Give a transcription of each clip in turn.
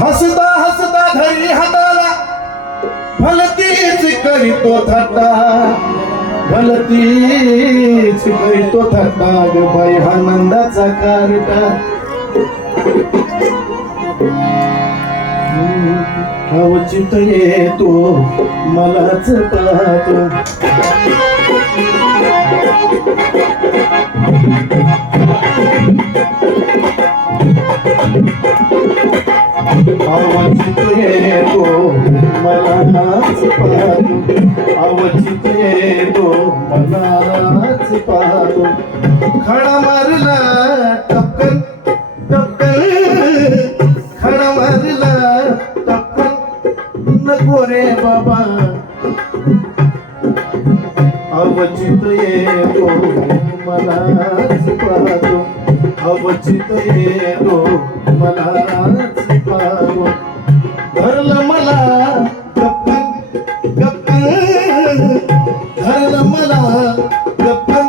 हसता हसता घरी हाताला भलतीच करीतो थट्टा. भलतीच करीतो थट्टा ग बाई हा नंदाचा कारटा. अवचित येतो मलाच पाहतो. अवचित येतो मलाच पाहतो अवचित येतो मलाच पाहतो खडा मारला टपकन टपकन खडा मारला टपकन नको रे बाबा अवचित येतो मलाच पाहतो अवचित येतो मलाच पाहतो धरलं मला गप्पन गप्पन धरलं मला गप्पन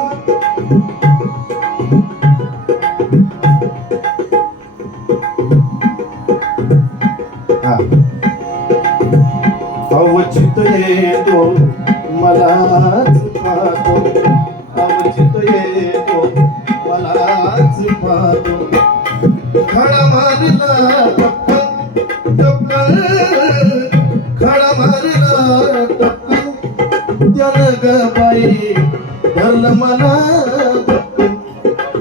अवचित येतो मलाच पाहतो. अवचित येतो मलाच पाहतो. खडा मारला टपकन टपकन खडा मारला टपकन त्यानं ग बाई धरलं मला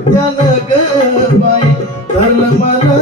त्यानं ग बाई धरलं मला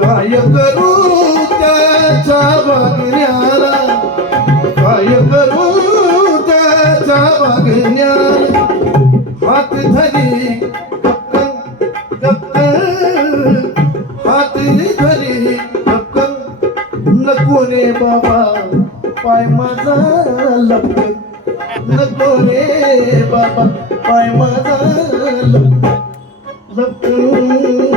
काय करू त्याच्या बघण्याला काय करू त्याच्या बघण्याला हात धरी नको रे बाबा पाय माझा लपकन नको रे बाबा पाय माझा लपकन लपकन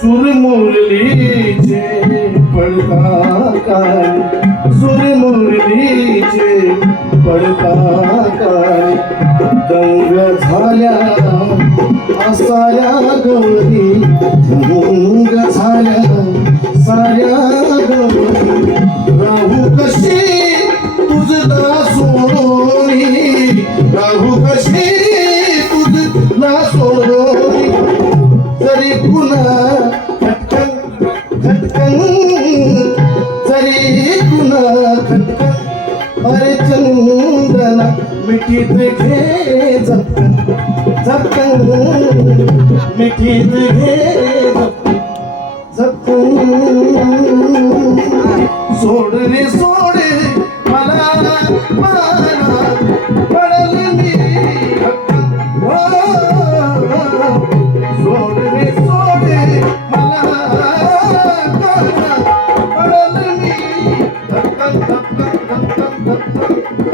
सुर मुरलीचे पडता काय सुर मुरलीचे पडता काय गंग झाल्या साऱ्या गौरी गंग झाल्या साऱ्या गौरी. राहू कशी तुझला सोडोरी राहू कशी तुझला सोडोरी तरी पुन्हा खटकन खटकन जरी कुणा खटकन अरे चंदना मिठीत घे झपकन झपकन मिठीत घे झपकन सोड रे सोड मला मला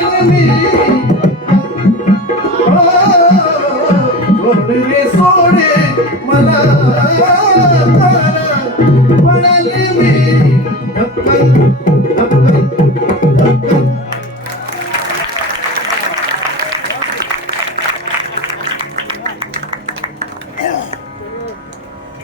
inimigo.